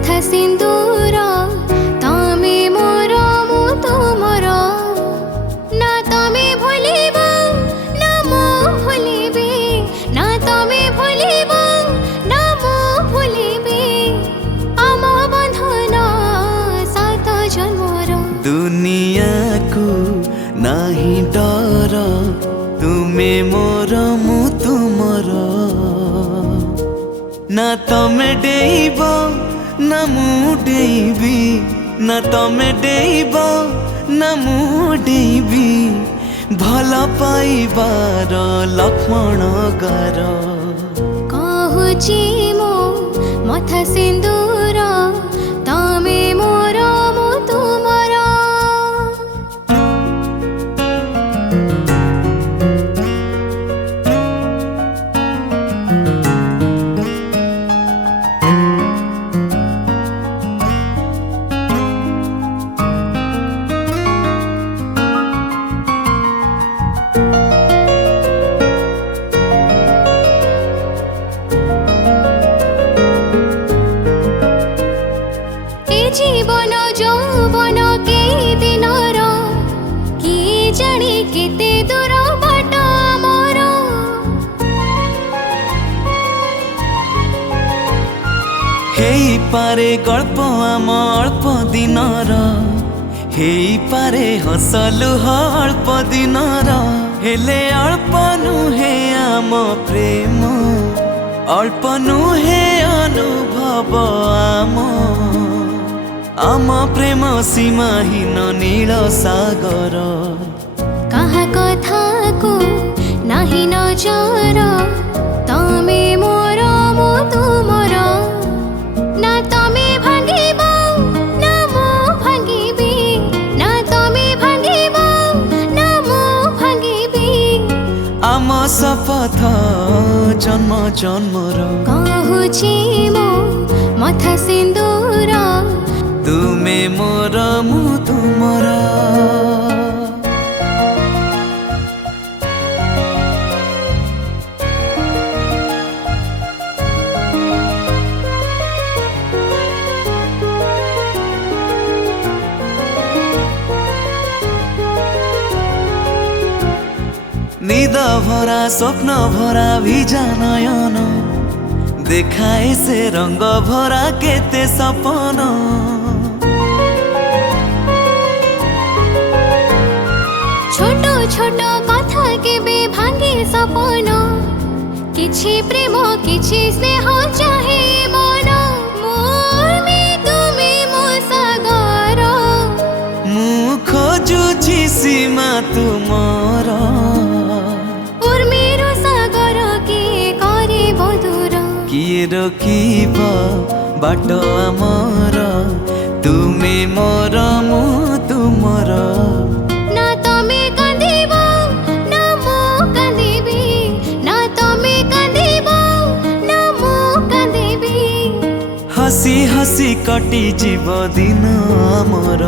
मथा सिंदूर तमे मोर मु तुमर ना तमे भूलिब ना मु भूलिबी ना तमे भूलिब ना मु भूलिबी आम बंधन सात जन्मर दुनिया को नाही डर तुमे मोर मु तुमर ना तमे डेइब ना मु डेइबी ना तमे डेइब ना मु डेइबी भल पाइबार लक्ष्मण गार कहुची मो मथा सिंदूर तमे मोर मु तुमर जीवन यौवन के दिनर कि जानी केते दूर बाट मोर हेई पारे गल्प आम अल्प दिनर हेई पारे हसलु अल्प दिनर हेले अल्प नुहे आम प्रेम अल्प नुहे अनुभव आम प्रेम सीमाहीन नील सागर कहा कथा को नाही नजर तमे मोर मु तुमर ना तमे भांगिब ना मु भांगिबी ना तमे भांगिब ना मु भांगिबी आम शपथ जन्म जन्मर कहुची मो मथा सिंदूर तुमे मोर मु तुमर निद भरा स्वप्न भरा भिजा नयन देखाए से रंग भरा केते सपन छोटो छोटो कथा केबे भांगे सपन किछि प्रेम किछि स्नेह चाहे मन मोर में तुमे मो सागर मु खोजुछि सीमा तुमर उर्मेर सागर के करे बदूर किए रोकिब बाट आमर तुमे मोर मु तुमर ना तमे कांदिब ना मु कांदिबी ना तमे कांदिब ना मु कांदिबी हसी हसी कटी जीव दिन आमर